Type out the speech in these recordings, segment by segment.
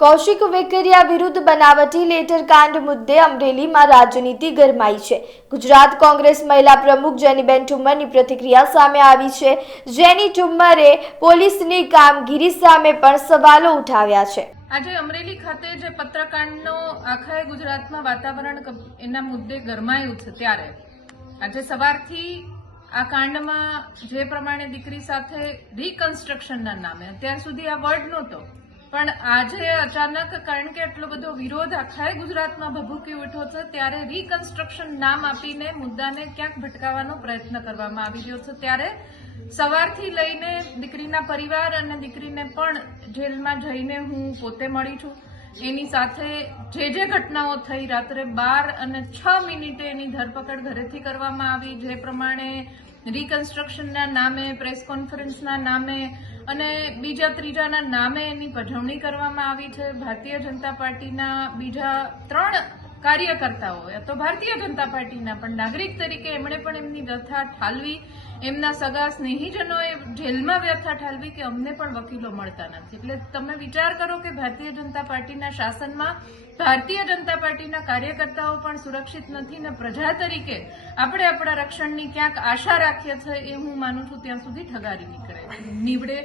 કૌશિક વેકરિયા વિરુદ્ધ બનાવટી લેટર કાંડ મુદ્દે અમરેલીમાં રાજનીતિ ગરમાઈ છે। ગુજરાત કોંગ્રેસ મહિલા પ્રમુખ જેનીબેન ઠુમ્મરની પ્રતિક્રિયા સામે આવી છે। જેની ઠુમ્મરે પોલીસની કામગીરી સામે પણ સવાલો ઉઠાવ્યા છે। આજે અમરેલી ખાતે જે પત્રકાંડનો આખા ગુજરાતમાં વાતાવરણ એના મુદ્દે ગરમાયું છે ત્યારે આજે સવારથી આ કાંડમાં જે પ્રમાણે દીકરી સાથે રિકન્સ્ટ્રક્શનના નામે અત્યાર સુધી આ વર્ડ નહોતો પણ આજે અચાનક કારણ કે એટલો બધો વિરોધ આખા ગુજરાતમાં ભભૂકી ઉઠ્યો છે ત્યારે રિકન્સ્ટ્રક્શન નામ આપીને મુદ્દાને ક્યાંક ભટકાવવાનો પ્રયત્ન કરવામાં આવી રહ્યો છે। ત્યારે સવારથી લઈને દીકરીના પરિવાર અને દીકરીને પણ જેલમાં જઈને હું પોતે મળી છું। એની સાથે જે ઘટનાઓ થઈ રાત્રે 12:06 એની ધરપકડ ઘરેથી કરવામાં આવી। જે પ્રમાણે રિકન્સ્ટ્રક્શનના નામે પ્રેસ કોન્ફરન્સના નામે અને બીજા ત્રીજાના નામે એની પજવણી કરવામાં આવી છે। ભારતીય જનતા પાર્ટીના બીજા 3 કાર્યકર્તાઓ તો ભારતીય જનતા પાર્ટીના પણ નાગરિક તરીકે એમણે પણ એમની વ્યથા ઠાલવી, એમના સગા સ્નેહીજનોએ જેલમાં વ્યથા ઠાલવી કે અમને પણ વકીલો મળતા નથી। એટલે તમે વિચાર કરો કે ભારતીય જનતા પાર્ટીના શાસનમાં ભારતીય જનતા પાર્ટીના કાર્યકર્તાઓ પણ સુરક્ષિત નથી ને પ્રજા તરીકે આપણે આપણા રક્ષણની ક્યાંક આશા રાખીએ છીએ એ હું માનું છું ત્યાં સુધી ઠગારી નીવડે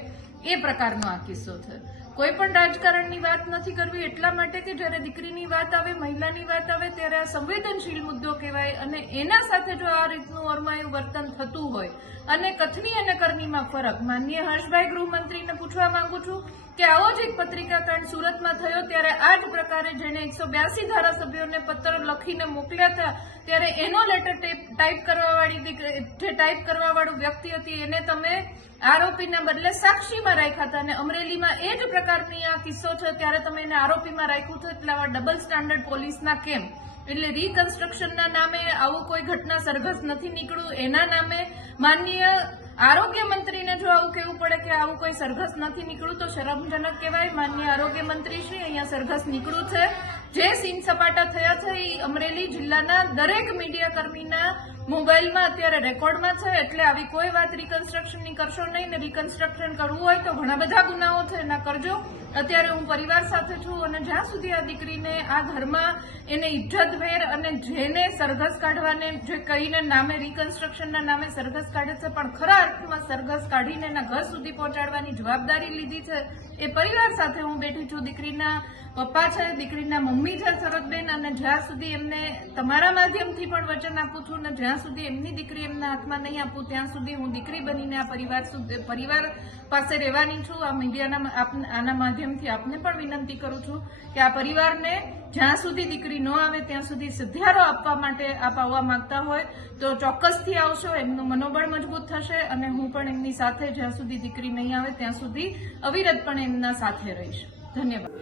એ પ્રકારનો આ કિસ્સો છે। કોઈ પણ રાજકારણની વાત નથી કરવી એટલા માટે કે જ્યારે દીકરીની વાત આવે, મહિલાની વાત આવે ત્યારે આ સંવેદનશીલ મુદ્દો કહેવાય અને એના સાથે જો આ રીતનું અરમાયું વર્તન થતું હોય અને કથની અને કરણીમાં ફરક માનનીય હર્ષભાઈ ગૃહમંત્રીને પૂછવા માંગુ છું કે આવો જ એક પત્રિકાકાંડ સુરતમાં થયો ત્યારે આ જ પ્રકારે જેને 182 ધારાસભ્યોને પત્ર લખીને મોકલ્યા હતા ત્યારે એનો લેટર ટાઈપ કરવાવાળું વ્યક્તિ હતી એને તમે આરોપીના બદલે સાક્ષીમાં રાખ્યા હતા અને અમરેલીમાં એ જ પ્રકારની આ કિસ્સો છે ત્યારે તમે એને આરોપીમાં રાખ્યું છે। એટલે આવા ડબલ સ્ટાન્ડર્ડ પોલીસના કેમ? એટલે રિકન્સ્ટ્રક્શનના નામે આવું કોઈ ઘટના સરઘસ નથી નીકળ્યું, એના નામે માનનીય આરોગ્ય મંત્રીને જો આવું કહેવું પડે કે આવું કોઈ સરઘસ નથી નીકળ્યું તો શરમજનક કહેવાય। માનનીય આરોગ્ય મંત્રી શ્રી અહીંયા સરઘસ નીકળ્યું છે। જે સીન સપાટા થયા છે એ અમરેલી જિલ્લાના દરેક મીડિયા કર્મીના મોબાઈલમાં અત્યારે રેકોર્ડમાં છે। એટલે આવી કોઈ વાત રિકન્સ્ટ્રક્શનની કરશો નહીં ને રિકન્સ્ટ્રક્શન કરવું હોય તો ઘણા બધા ગુનાઓ છે એના કરજો। અત્યારે હું પરિવાર સાથે છું અને જ્યાં સુધી આ દીકરીને આ ઘરમાં એને ઇજ્જતભેર અને જેને સરઘસ કાઢવાને જે કહીને નામે રિકન્સ્ટ્રક્શનના નામે સરઘસ કાઢે છે પણ ખરા અર્થમાં સરઘસ કાઢીને એના ઘર સુધી પહોંચાડવાની જવાબદારી લીધી છે એ પરિવાર સાથે હું બેઠી છું। દીકરીના પપ્પા છે, દીકરીના મમ્મી છે શરદબેન, અને જ્યાં સુધી એમને તમારા માધ્યમથી પણ વચન આપું છું ને જ્યાં સુધી એમની દીકરી એમના હાથમાં નહીં આપું ત્યાં સુધી હું દીકરી બનીને આ પરિવાર પાસે રહેવાની છું। આ મીડિયાના આના માધ્યમથી આપને પણ વિનંતી કરું છું કે આ પરિવારને જ્યાં સુધી દીકરી ન આવે ત્યાં સુધી સિદ્ધારો આપવા માટે આપ આવવા માંગતા હોય તો ચોક્કસથી આવશો, એમનું મનોબળ મજબૂત થશે અને હું પણ એમની સાથે જ્યાં સુધી દીકરી નહીં આવે ત્યાં સુધી અવિરતપણે એમના સાથે રહીશ। ધન્યવાદ।